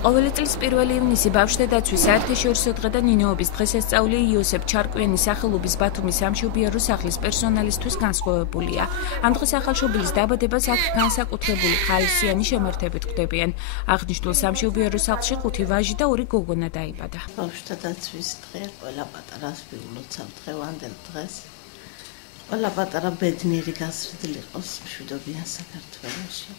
ყოველი წლის 1 ივნისი ბავშვთა დაცვის საერთაშორისო დღე და ნინოობის დღესასწაული იოსებ ჩარკვიანის სახელობის ბათუმის სამშობიარო სახლის პერსონალისთვის განსხვავებულია. ამ დღეს ახალშობილის დაბადებას აქ განსაკუთრებული ხალისიანი შემართებით ხვდებიან. აღნიშნულ სამშობიარო სახლში 5 ვაჟი და 2 გოგონა დაიბადა. ბავშვთა დაცვის დღე ყველა პატარას ვიულოცავ დღევანდელ დღეს. ყველა პატარა ბედნიერი გასვლილი იყოს მშვიდობიან საქართველოში.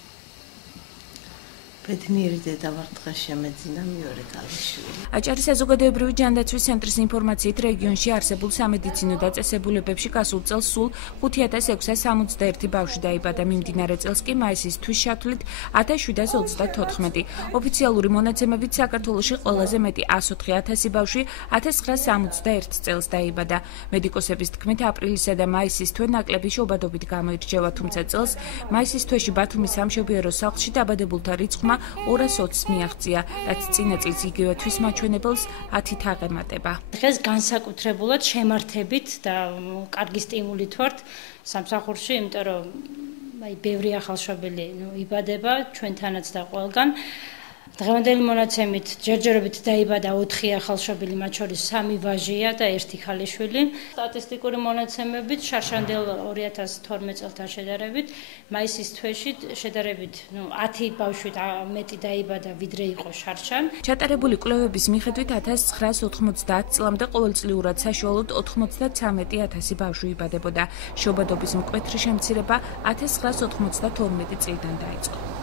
ბედნიერი დედა ვარ დღეს შემეძინა მეორე ქალიშვილი. აჭარის საზოგადოებრივი ჯანდაცვის ცენტრის ინფორმაციით რეგიონში არსებულ სამედიცინო დაწესებულებებში გასულ წელს სულ 5661 ბავშვი დაიბადა. მიმდინარე წელს კი მაისის თვის ჩათვლით 1734. ოფიციალური მონაცემებით საქართველოში ყველაზე მეტი 104,000 ბავშვი 1961 წელს დაიბადა. მედიკოსების თქმით აპრილისა და მაისის თვე ნაკლები შობადობით გამოირჩევა, თუმცა წელს მაისის თვეში ბათუმის სამშობიარო სახლში დაბადებულთა რიცხვმა 220 მიაღწია, რაც წინა წლის იგივე თვის მაჩვენებელს 10-ით აღემატება. დღეს განსაკუთრებულად შემართებით და კარგი სტიმულით ვართ სამსახურში, იმიტომ რომ ბევრი ახალშობილი იბადება ჩვენთანაც და ყველგან. დღევანდელი მონაცემით ჯერჯერობით დაიბადა 4 ახალშობილი, მათ შორის 3 ვაჟია და 1 ქალიშვილი. სტატისტიკური მონაცემებით შარშანდელ 2012 წელთან შედარებით მაისის თვეში შედარებით 10 ბავშვით მეტი დაიბადა, ვიდრე იყო შარშან. ჩატარებული კვლევების მიხედვით 1990 წლამდე ყოველწლიურად საშუალოდ 93,000 ბავშვი იბადებოდა. შობადობის მკვეთრი შემცირება 1992 წლიდან დაიწყო.